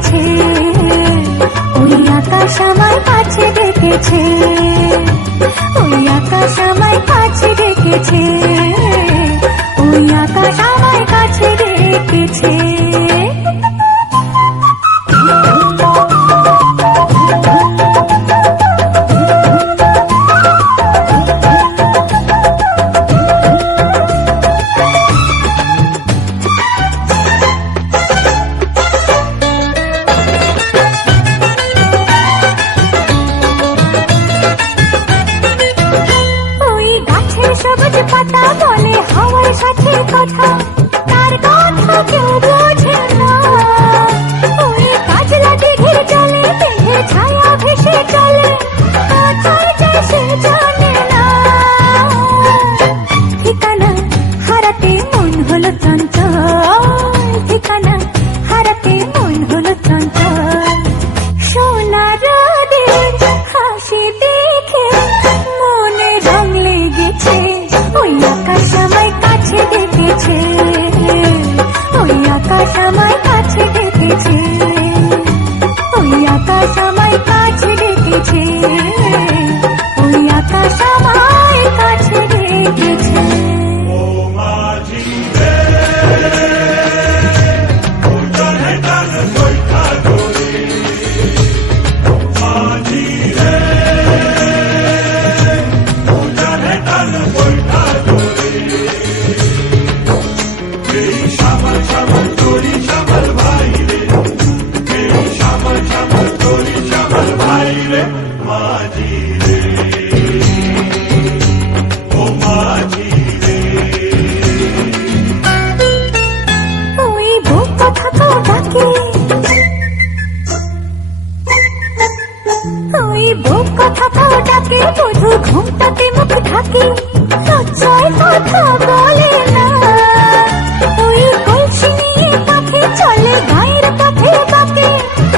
ডেকেছে, ওই আকাশ আমায় কাছে ডেকেছে, ওই আকাশ আমায় কাছে ডেকেছে, ওই আকাশ আমায় কাছে ডেকেছে। সবুজ পাতা বলে হাওয়ার সাথে কথা, তার কথা কেউ বোঝে না। ওই কাজলা দিঘির জলে পেলে ছায়া ভেসে চলে, কোথায় যায় সে জানে না। ঠিকানা হারাতে মন হলো চঞ্চল, ঠিকানা হারাতে মন হলো চঞ্চল। সোনা রোদের হাসি দেখে মনে রং লেগেছে, ওই আকাশ আমায় কাছে ডেকেছে, ওই আকাশ আমায় কাছে ডেকেছে, ওই আকাশ আমায় কাছে ডেকেছে, ওই আকাশ আমায় কাছে ডেকেছে। ওই বুক কথা তো ডাকে, শুধু ঘুমটাতে মুখ ঢাকে, লজ্জায় কথা বলে না। ওই কলসি নিয়ে পাখি চলে গায়ের পথে বাঁকে,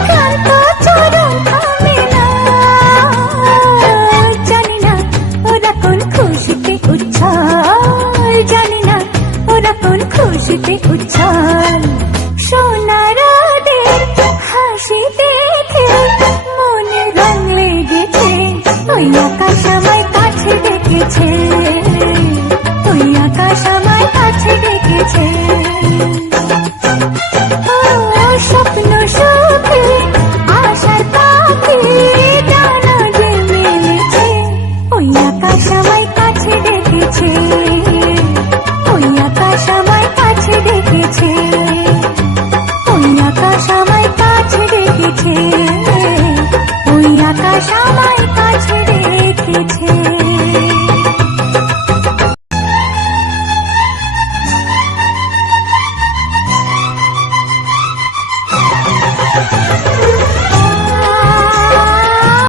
ক্লান্ত চরণ থামে না। জানি না ওরা কোন খুশিতে উচ্ছল, জানি না ওরা কোন খুশিতে উচ্ছল। সোনা রোদের হাসি দেখে মনে রং লেগেছে, ওই আকাশ আমায় কাছে ডেকেছে, ওই আকাশ আমায় কাছে ডেকেছে।